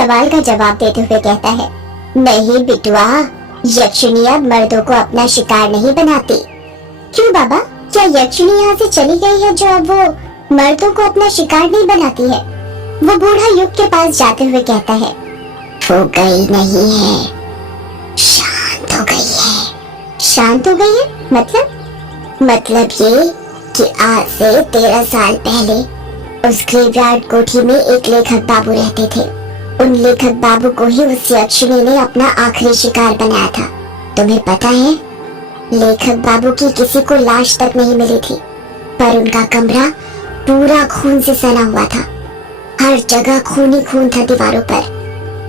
सवाल का जवाब देते हुए कहता है, नहीं बिटुआ, यक्षिणी अब मर्दों को अपना शिकार नहीं बनाती। क्यों बाबा, क्या यक्षिणी यहाँ से चली गई है जो अब वो मर्दों को अपना शिकार नहीं बनाती है? वो बूढ़ा युग के पास जाते हुए कहता है, वो गई नहीं है, शांत हो गई है। शांत हो गई है मतलब ये कि आज से 13 साल पहले उस ग्रेवयार्ड कोठी में एक लेखक बाबू रहते थे। उन लेखक बाबू को ही उस यक्षिणी ने अपना आखिरी शिकार बनाया था। तुम्हें पता है, लेखक बाबू की किसी को लाश तक नहीं मिली थी, पर उनका कमरा पूरा खून से सना हुआ था। हर जगह खून ही खून था, दीवारों पर,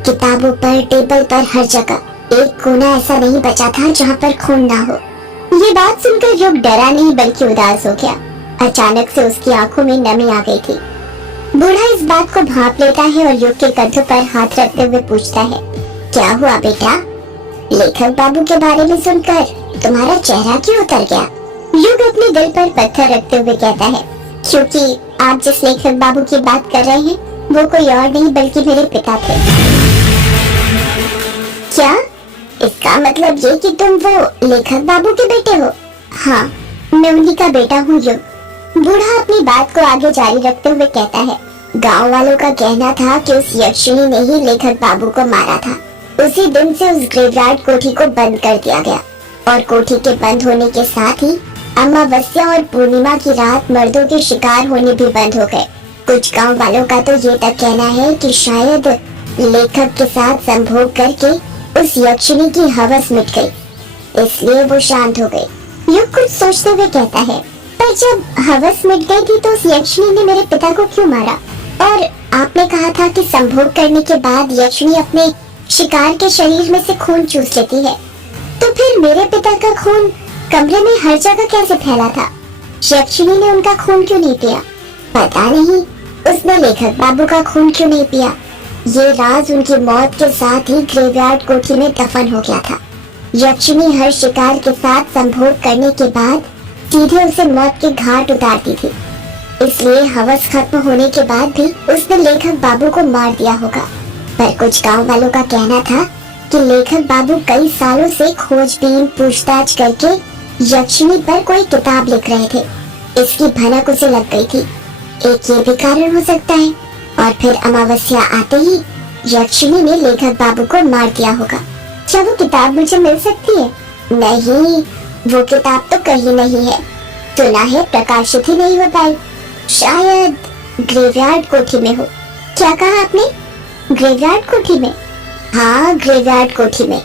किताबों पर, टेबल पर, हर जगह एक कोना ऐसा नहीं बचा था जहाँ पर खून ना हो। ये बात सुनकर युग डरा नहीं बल्कि उदास हो गया। अचानक से उसकी आंखों में नमी आ गई थी। बूढ़ा इस बात को भांप लेता है और युग के कंधों पर हाथ रखते हुए पूछता है, क्या हुआ बेटा? लेखक बाबू के बारे में सुनकर तुम्हारा चेहरा क्यों उतर गया? युग अपने दिल पर पत्थर रखते हुए कहता है, क्योंकि आप जिस लेखक बाबू की बात कर रहे हैं वो कोई और नहीं बल्कि मेरे पिता थे। क्या? इसका मतलब ये कि तुम वो लेखक बाबू के बेटे हो? हाँ, मैं उन्हीं का बेटा हूँ युग। बूढ़ा अपनी बात को आगे जारी रखते हुए कहता है, गांव वालों का कहना था कि उस यक्षिणी ने ही लेखक बाबू को मारा था। उसी दिन से उस ग्रेवयार्ड कोठी को बंद कर दिया गया और कोठी के बंद होने के साथ ही अमावस्या और पूर्णिमा की रात मर्दों के शिकार होने भी बंद हो गए। कुछ गांव वालों का तो ये तक कहना है कि शायद लेखक के साथ संभोग करके उस यक्षिणी की हवस मिट गई, इसलिए वो शांत हो गई। युग कुछ सोचते हुए कहता है, पर जब हवस मिट गई थी तो उस यक्षिणी ने मेरे पिता को क्यों मारा? और आपने कहा था कि संभोग करने के बाद यक्षिणी अपने शिकार के शरीर में से खून चूस लेती है, तो फिर मेरे पिता का खून कमरे में हर जगह कैसे फैला था? यक्षिणी ने उनका खून क्यों नहीं पिया? पता नहीं उसने लेखक बाबू का खून क्यों नहीं पिया। ये राज उनकी मौत के साथ ही ग्रेवयार्ड कोठी में दफन हो गया था। यक्षिणी हर शिकार के साथ संभोग करने के बाद सीधे उसे मौत के घाट उतारती थी, इसलिए हवस खत्म होने के बाद भी उसने लेखक बाबू को मार दिया होगा। पर कुछ गांव वालों का कहना था कि लेखक बाबू कई सालों से खोजबीन पूछताछ करके यक्षिणी पर कोई किताब लिख रहे थे। इसकी भनक उसे लग गई थी। एक ये भी कारण हो सकता है। और फिर अमावस्या आते ही यक्षिणी ने लेखक बाबू को मार दिया होगा। क्या वो किताब मुझे मिल सकती है? नहीं, वो किताब तो कहीं नहीं है। सुना है प्रकाशित ही नहीं हो पाई। शायद ग्रेवयार्ड कोठी में हो। क्या कहा आपने? ग्रेवयार्ड कोठी में? हाँ, ग्रेवयार्ड कोठी में।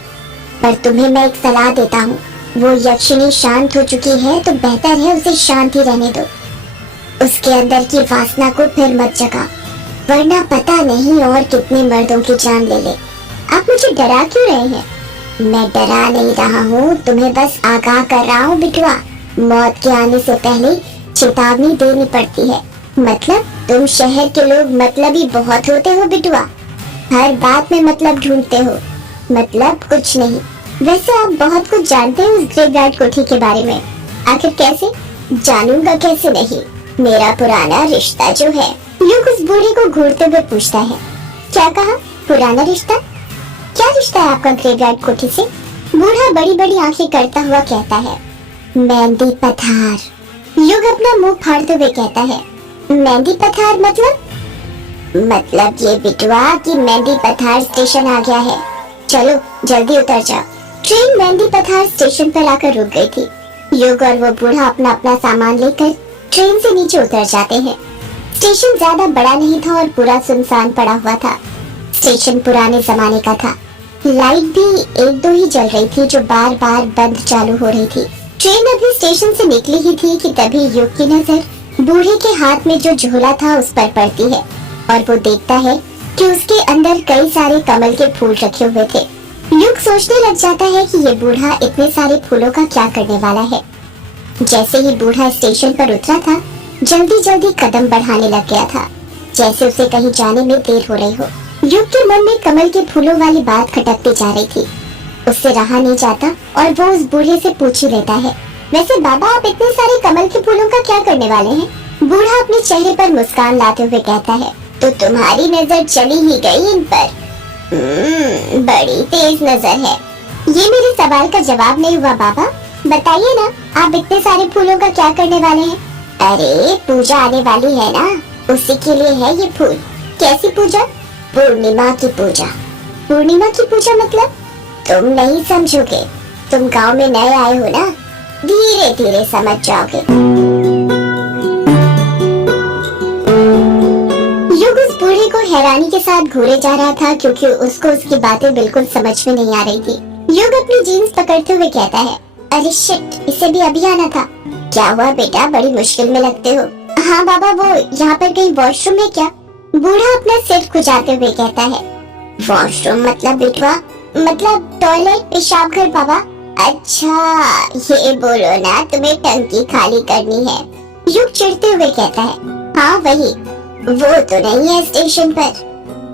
पर तुम्हें मैं एक सलाह देता हूँ, वो यक्षिणी शांत हो चुकी है तो बेहतर है उसे शांत ही रहने दो। उसके अंदर की वासना को फिर मत जगा, वरना पता नहीं और कितने मर्दों की जान ले ले। आप मुझे डरा क्यों रहे हैं? मैं डरा नहीं रहा हूँ, तुम्हें बस आगाह कर रहा हूँ बिटुआ। मौत के आने से पहले चेतावनी देनी पड़ती है। मतलब तुम शहर के लोग मतलबी बहुत होते हो बिटुआ, हर बात में मतलब ढूंढते हो। मतलब कुछ नहीं। वैसे आप बहुत कुछ जानते हो उस ग्रेवयार्ड कोठी के बारे में। आखिर कैसे? जानूंगा कैसे नहीं, मेरा पुराना रिश्ता जो है। युग उस बूढ़े को घूरते हुए पूछता है, क्या कहा? पुराना रिश्ता? क्या रिश्ता है आपका ग्रेवयार्ड कोठी से? बूढ़ा बड़ी बड़ी आंखें करता हुआ कहता है, मेहंदी पथार। युग अपना मुंह फाड़ते हुए कहता है, मेहंदी पथार मतलब ये बिटुआ कि मेहंदी पथार स्टेशन आ गया है। चलो जल्दी उतर जाओ। ट्रेन मेहंदी पथार स्टेशन पर आकर रुक गई थी। युग और वो बूढ़ा अपना अपना सामान लेकर ट्रेन से नीचे उतर जाते हैं। स्टेशन ज्यादा बड़ा नहीं था और पूरा सुनसान पड़ा हुआ था। स्टेशन पुराने जमाने का था। लाइट भी एक दो ही जल रही थी जो बार बार बंद चालू हो रही थी। ट्रेन अभी स्टेशन से निकली ही थी कि तभी युग की नजर बूढ़े के हाथ में जो झोला था उस पर पड़ती है और वो देखता है कि उसके अंदर कई सारे कमल के फूल रखे हुए थे। युग सोचने लग जाता है कि ये बूढ़ा इतने सारे फूलों का क्या करने वाला है। जैसे ही बूढ़ा स्टेशन पर उतरा था, जल्दी जल्दी कदम बढ़ाने लग गया था, जैसे उसे कहीं जाने में देर हो रही हो। युग के मन में कमल के फूलों वाली बात खटकती जा रही थी। उससे रहा नहीं जाता और वो उस बूढ़े से पूछ ही लेता है, वैसे बाबा आप इतने सारे कमल के फूलों का क्या करने वाले हैं? बूढ़ा अपने चेहरे पर मुस्कान लाते हुए कहता है, तो तुम्हारी नजर चली ही गई इन पर। बड़ी तेज नजर है। ये मेरे सवाल का जवाब नहीं हुआ बाबा। बताइए ना, आप इतने सारे फूलों का क्या करने वाले हैं? अरे पूजा आने वाली है ना, उसी के लिए है ये फूल। कैसी पूजा? पूर्णिमा की पूजा। पूर्णिमा की पूजा मतलब? तुम नहीं समझोगे, तुम गांव में नए आए हो ना, धीरे धीरे समझ जाओगे। युग उस बूढ़े को हैरानी के साथ घूरे जा रहा था क्योंकि उसको उसकी बातें बिल्कुल समझ में नहीं आ रही थी। युग अपनी जीन्स पकड़ते हुए कहता है, अरे शिट, इसे भी अभी आना था। क्या हुआ बेटा, बड़ी मुश्किल में लगते हो? हाँ बाबा, वो यहाँ पर कहीं वॉशरूम है क्या? बूढ़ा अपना सिर खुजाते हुए कहता है। वॉशरूम मतलब बेटवा? मतलब टॉयलेट, पेशाब घर बाबा। अच्छा ये बोलो ना, तुम्हें टंकी खाली करनी है। युग चिढ़ते हुए कहता है, हाँ वही। वो तो नहीं है स्टेशन पर।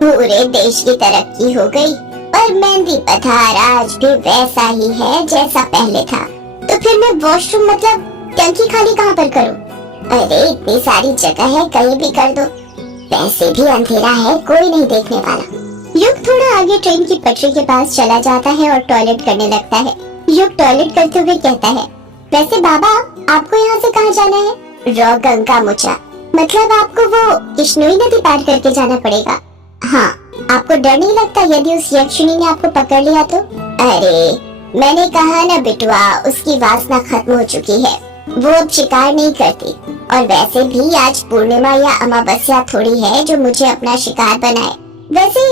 पूरे देश की तरक्की हो गई पर मेहंदी पठार आज भी वैसा ही है जैसा पहले था। तो फिर मैं वॉशरूम मतलब टंकी खाली कहाँ पर करूँ? अरे इतनी सारी जगह है, कहीं भी कर दो। वैसे भी अंधेरा है, कोई नहीं देखने वाला। युग थोड़ा आगे ट्रेन की पटरी के पास चला जाता है और टॉयलेट करने लगता है। युग टॉयलेट करते हुए कहता है, वैसे बाबा आपको यहाँ से कहाँ जाना है? रॉ गंगा मुचा। मतलब आपको वो किश्नोई नदी पार करके जाना पड़ेगा? हाँ। आपको डर नहीं लगता यदि उस यक्षिणी ने आपको पकड़ लिया तो? अरे मैंने कहा ना बिटुआ, उसकी वासना खत्म हो चुकी है, वो अब शिकार नहीं करती। और वैसे भी आज पूर्णिमा या अमावस्या थोड़ी है जो मुझे अपना शिकार बनाए। वैसे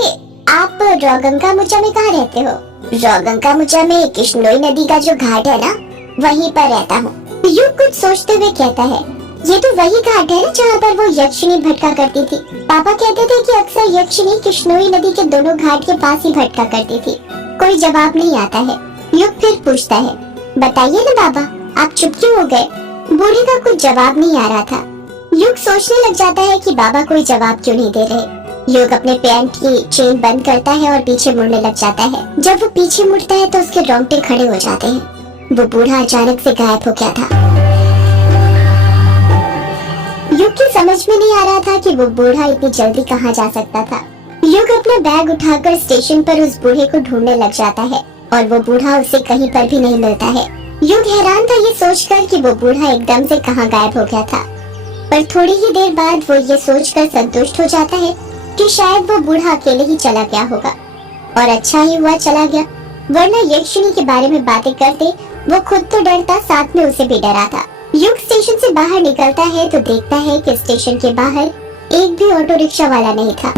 आप रॉगंगा मुचा में कहाँ रहते हो? रॉगंगा मुचा में किश्नोई नदी का जो घाट है ना, वहीं पर रहता हूँ। युग कुछ सोचते हुए कहता है, ये तो वही घाट है जहाँ पर वो यक्षिणी भटका करती थी। पापा कहते थे कि अक्सर यक्षिणी किश्नोई नदी के दोनों घाट के पास ही भटका करती थी। कोई जवाब नहीं आता है। युग फिर पूछता है, बताइए ना बाबा, आप चुप क्यों हो गए? बूढ़े का कुछ जवाब नहीं आ रहा था। युग सोचने लग जाता है कि बाबा कोई जवाब क्यों नहीं दे रहे। युग अपने पैंट की चेन बंद करता है और पीछे मुड़ने लग जाता है। जब वो पीछे मुड़ता है तो उसके रोंगटे खड़े हो जाते हैं। वो बूढ़ा अचानक से गायब हो गया था। युग की समझ में नहीं आ रहा था कि वो बूढ़ा इतनी जल्दी कहाँ जा सकता था। युग अपना बैग उठाकर स्टेशन पर उस बूढ़े को ढूंढने लग जाता है और वो बूढ़ा उसे कहीं पर भी नहीं मिलता है। युग हैरान था ये सोचकर कि वो बूढ़ा एकदम से कहाँ गायब हो गया था, पर थोड़ी ही देर बाद वो ये सोचकर संतुष्ट हो जाता है कि शायद वो बूढ़ा अकेले ही चला गया होगा। और अच्छा ही हुआ चला गया, वरना यक्षिणी के बारे में बातें करते वो खुद तो डरता, साथ में उसे भी डराता। युग स्टेशन से बाहर निकलता है तो देखता है कि स्टेशन के बाहर एक भी ऑटो रिक्शा वाला नहीं था।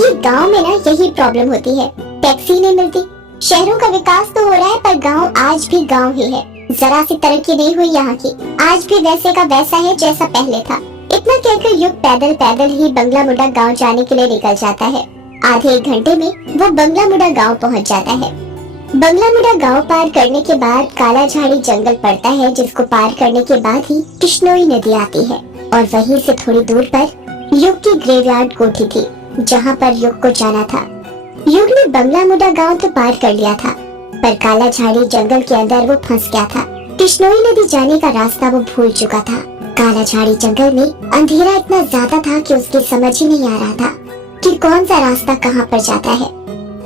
ये गांव में ना यही प्रॉब्लम होती है, टैक्सी नहीं मिलती। शहरों का विकास तो हो रहा है पर गांव आज भी गांव ही है, जरा सी तरक्की नहीं हुई यहाँ की। आज भी वैसे का वैसा है जैसा पहले था। इतना कहकर युग पैदल पैदल ही बंगला मुंडा गाँव जाने के लिए निकल जाता है। आधे एक घंटे में वो बंगला मुंडा गाँव पहुँच जाता है। बंगला मुंडा गांव पार करने के बाद काला झाड़ी जंगल पड़ता है, जिसको पार करने के बाद ही किश्नोई नदी आती है। और वहीं से थोड़ी दूर पर युग की ग्रेवयार्ड कोठी थी जहां पर युग को जाना था। युग ने बंगला मुंडा गांव तो पार कर लिया था पर काला झाड़ी जंगल के अंदर वो फंस गया था। किश्नोई नदी जाने का रास्ता वो भूल चुका था। काला झाड़ी जंगल में अंधेरा इतना ज्यादा था कि उसकी समझ ही नहीं आ रहा था कि कौन सा रास्ता कहाँ पर जाता है।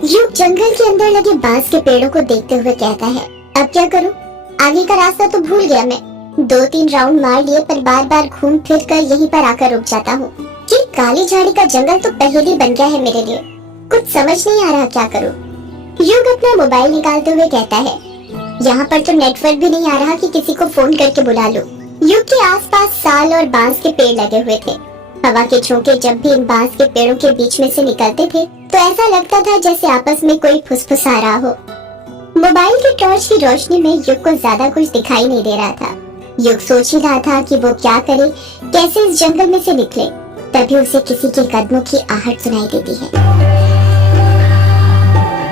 युग जंगल के अंदर लगे बांस के पेड़ों को देखते हुए कहता है, अब क्या करूं? आगे का रास्ता तो भूल गया मैं। 2-3 राउंड मार लिए पर बार बार घूम फिर कर यहीं पर आकर रुक जाता हूँ। ये काली झाड़ी का जंगल तो पहेली बन गया है मेरे लिए। कुछ समझ नहीं आ रहा क्या करूँ। युग अपना मोबाइल निकालते हुए कहता है, यहाँ पर तो नेटवर्क भी नहीं आ रहा कि किसी को फोन करके बुला लूं। युग के आसपास साल और बांस के पेड़ लगे हुए थे। हवा के झोंके जब भी इन बांस के पेड़ों के बीच में से निकलते थे तो ऐसा लगता था जैसे आपस में कोई फुसफुसा रहा हो। मोबाइल की टॉर्च की रोशनी में युग को ज्यादा कुछ दिखाई नहीं दे रहा था। युग सोच ही रहा था कि वो क्या करे, कैसे इस जंगल में से निकले। तभी उसे किसी के कदमों की आहट सुनाई देती है।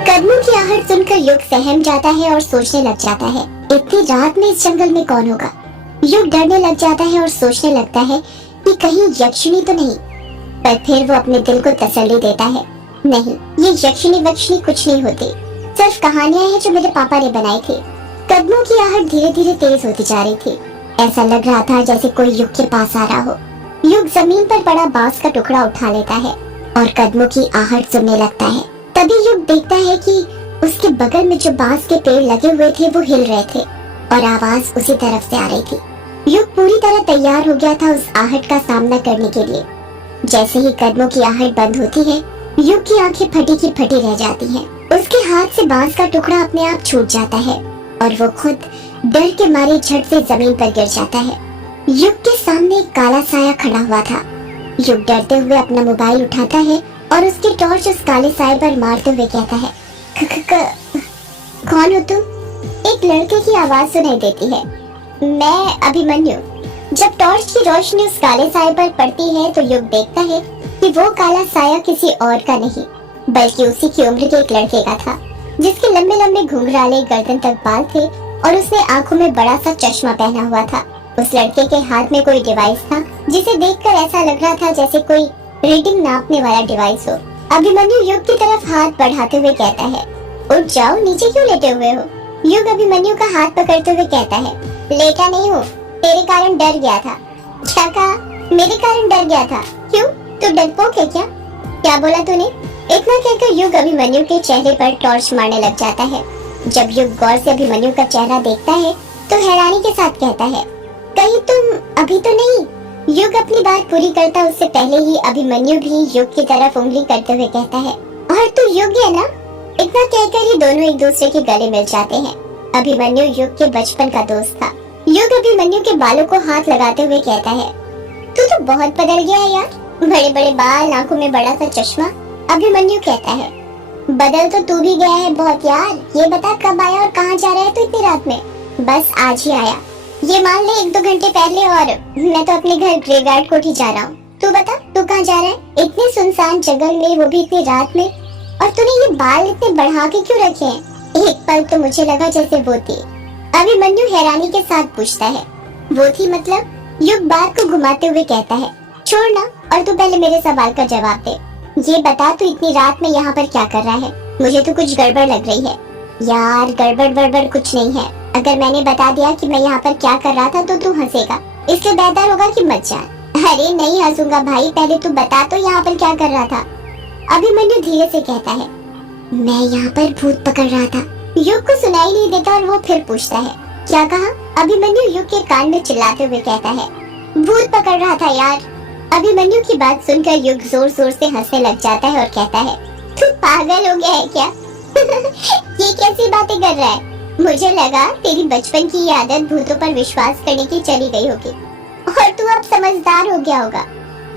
कदमों की आहट सुनकर युग सहम जाता है और सोचने लग जाता है, इतनी रात में इस जंगल में कौन होगा। युग डरने लग जाता है और सोचने लगता है कि कहीं यक्षिणी तो नहीं। पर फिर वो अपने दिल को तसल्ली देता है, नहीं, ये यक्षिणी वक्षिणी कुछ नहीं होती, सिर्फ कहानियां हैं जो मेरे पापा ने बनाई थी। कदमों की आहट धीरे धीरे तेज होती जा रही थी। ऐसा लग रहा था जैसे कोई युग के पास आ रहा हो। युग जमीन पर पड़ा बांस का टुकड़ा उठा लेता है और कदमों की आहट सुनने लगता है। तभी युग देखता है कि उसके बगल में जो बांस के पेड़ लगे हुए थे वो हिल रहे थे और आवाज उसी तरफ से आ रही थी। युग पूरी तरह तैयार हो गया था उस आहट का सामना करने के लिए। जैसे ही कदमों की आहट बंद होती है, युग की आंखें फटी की फटी रह जाती हैं। उसके हाथ से बांस का टुकड़ा अपने आप छूट जाता है और वो खुद डर के मारे झट से जमीन पर गिर जाता है। युग के सामने एक काला साया खड़ा हुआ था। युग डरते हुए अपना मोबाइल उठाता है और उसकी टॉर्च उस काले साए पर मारते हुए कहता है, कौन हो तुम? एक लड़के की आवाज सुनाई देती है, मैं अभिमन्यु। जब टॉर्च की रोशनी उस काले साए पर पड़ती है तो युग देखता है कि वो काला साया किसी और का नहीं बल्कि उसी की उम्र के एक लड़के का था, जिसके लंबे लंबे घुंघराले गर्दन तक बाल थे और उसने आंखों में बड़ा सा चश्मा पहना हुआ था। उस लड़के के हाथ में कोई डिवाइस था जिसे देखकर ऐसा लग रहा था जैसे कोई रीडिंग नापने वाला डिवाइस हो। अभिमन्यु युग की तरफ हाथ बढ़ाते हुए कहता है, उठ जाओ, नीचे क्यों लेटे हुए हो? युग अभिमन्यु का हाथ पकड़ते हुए कहता है, लेटा नहीं हूँ, तेरे कारण डर गया था। क्या कहा? मेरे कारण डर गया था? क्यों? तू डरपोक है क्या? क्या बोला तूने? इतना कहकर युग अभिमन्यु के चेहरे पर टॉर्च मारने लग जाता है। जब युग गौर से अभिमन्यु का चेहरा देखता है तो हैरानी के साथ कहता है, कहीं तुम अभी तो नहीं? युग अपनी बात पूरी करता उससे पहले ही अभिमन्यु भी युग की तरफ उंगली करते हुए कहता है, और तू युग है ना? इतना कहकर ही दोनों एक दूसरे के गले मिल जाते हैं। अभिमन्यु युग के बचपन का दोस्त था। युग अभिमन्यु के बालों को हाथ लगाते हुए कहता है, तू तो बहुत बदल गया है यार, बड़े बड़े बाल, आंखों में बड़ा सा चश्मा। अभिमन्यु कहता है, बदल तो तू भी गया है बहुत यार। ये बता कब आया और कहाँ जा रहा है तू इतनी रात में? बस आज ही आया, ये मान ले 1-2 घंटे पहले, और मैं तो अपने घर ग्रेवयार्ड कोठी जा रहा हूँ। तू बता, तू कहाँ जा रहा है इतने सुनसान जंगल में, वो भी इतनी रात में? और तूने ये बाल इतने बढ़ा के क्यों रखे हैं? एक पल तो मुझे लगा जैसे वो थी। अभिमन्यु हैरानी के साथ पूछता है, वो थी मतलब? युग बात को घुमाते हुए कहता है, छोड़ ना, और तू पहले मेरे सवाल का जवाब दे। ये बता, तू इतनी रात में यहाँ पर क्या कर रहा है? मुझे तो कुछ गड़बड़ लग रही है। यार गड़बड़ कुछ नहीं है। अगर मैंने बता दिया कि मैं यहाँ पर क्या कर रहा था तो तू हंसेगा, इसलिए बेहतर होगा कि मत जा। अरे नहीं हंसूंगा भाई, पहले तू बता तो यहाँ पर क्या कर रहा था? अभिमन्यु धीरे से कहता है, मैं यहाँ पर भूत पकड़ रहा था। युग को सुनाई नहीं देता और वो फिर पूछता है, क्या कहा? अभिमन्यु युग के कान में चिल्लाते हुए कहता है, भूत पकड़ रहा था यार। अभिमन्यु की बात सुनकर युग जोर जोर से हंसने लग जाता है और कहता है, तू पागल हो गया है क्या? ये कैसी बातें कर रहा है? मुझे लगा तेरी बचपन की ये आदत भूतों पर विश्वास करने की चली गई होगी और तू अब समझदार हो गया होगा।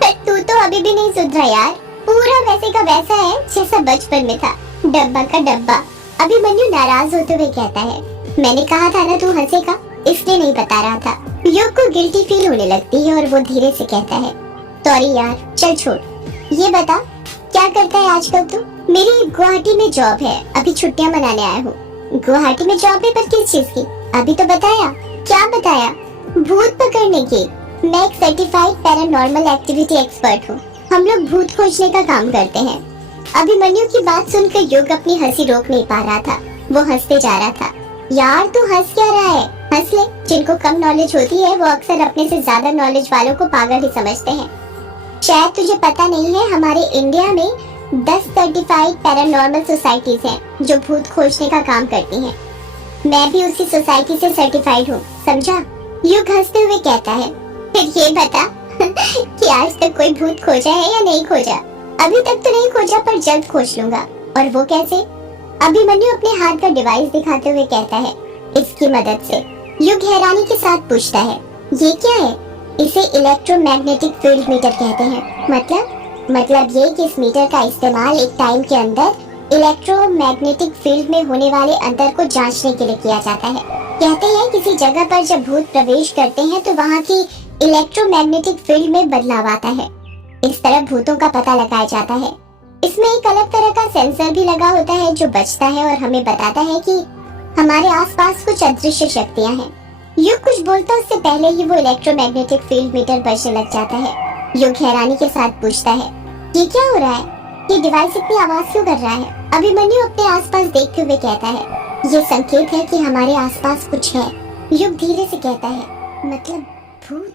पर तू तो अभी भी नहीं सुधरा यार, पूरा वैसे का वैसा है जैसा बचपन में था, डब्बा का डब्बा। अभिमन्यु नाराज होते हुए कहता है, मैंने कहा था ना तू हंसेगा, इसलिए नहीं बता रहा था। युग को गिल्टी फील होने लगती है और वो धीरे से कहता है, सॉरी यार, चल छोड़। ये बता, क्या करता है आजकल तू? मेरी गुवाहाटी में जॉब है, अभी छुट्टियां मनाने आया हूँ। गुवाहाटी में जॉब है, पर किस चीज की? अभी तो बताया। क्या बताया? भूत पकड़ने की। मैं एक सर्टिफाइड पैरानॉर्मल एक्टिविटी एक्सपर्ट हूँ। हम लोग भूत खोजने का काम करते हैं। अभिमन्यु की बात सुनकर युग अपनी हंसी रोक नहीं पा रहा था, वो हंसते जा रहा था। यार तू हंस क्या रहा है? हंस ले। जिनको कम नॉलेज होती है वो अक्सर अपने से ज्यादा नॉलेज वालों को पागल ही समझते हैं। शायद तुझे पता नहीं है, हमारे इंडिया में 10 सर्टिफाइड पैरानॉर्मल सोसाइटीज हैं जो भूत खोजने का काम करती हैं। मैं भी उसी सोसाइटी से सर्टिफाइड हूँ, समझा? युग हंसते हुए कहता है, फिर ये बता कि आज तक कोई भूत खोजा है या नहीं खोजा? अभी तक तो नहीं खोजा, पर जल्द खोज लूंगा। और वो कैसे? अभिमन्यु अपने हाथ का डिवाइस दिखाते हुए कहता है, इसकी मदद से। युग हैरानी के साथ पूछता है, ये क्या है? इसे इलेक्ट्रोमैग्नेटिक फील्ड मीटर कहते हैं। मतलब ये कि इस मीटर का इस्तेमाल एक टाइम के अंदर इलेक्ट्रोमैग्नेटिक फील्ड में होने वाले अंतर को जांचने के लिए किया जाता है। कहते हैं किसी जगह पर जब भूत प्रवेश करते हैं तो वहाँ की इलेक्ट्रोमैग्नेटिक फील्ड में बदलाव आता है। इस तरह भूतों का पता लगाया जाता है। इसमें एक अलग तरह का सेंसर भी लगा होता है जो बजता है और हमें बताता है कि हमारे आसपास कुछ अदृश्य शक्तियाँ हैं। युग कुछ बोलता उससे पहले ही वो इलेक्ट्रोमैग्नेटिक फील्ड मीटर बजने लग जाता है। युग हैरानी के साथ पूछता है, ये क्या हो रहा है? ये डिवाइस इतनी आवाज क्यों कर रहा है? अभिमन्यु अपने आसपास देखते हुए कहता है, ये संकेत है कि हमारे आसपास कुछ है। युग धीरे से कहता है, मतलब भूत?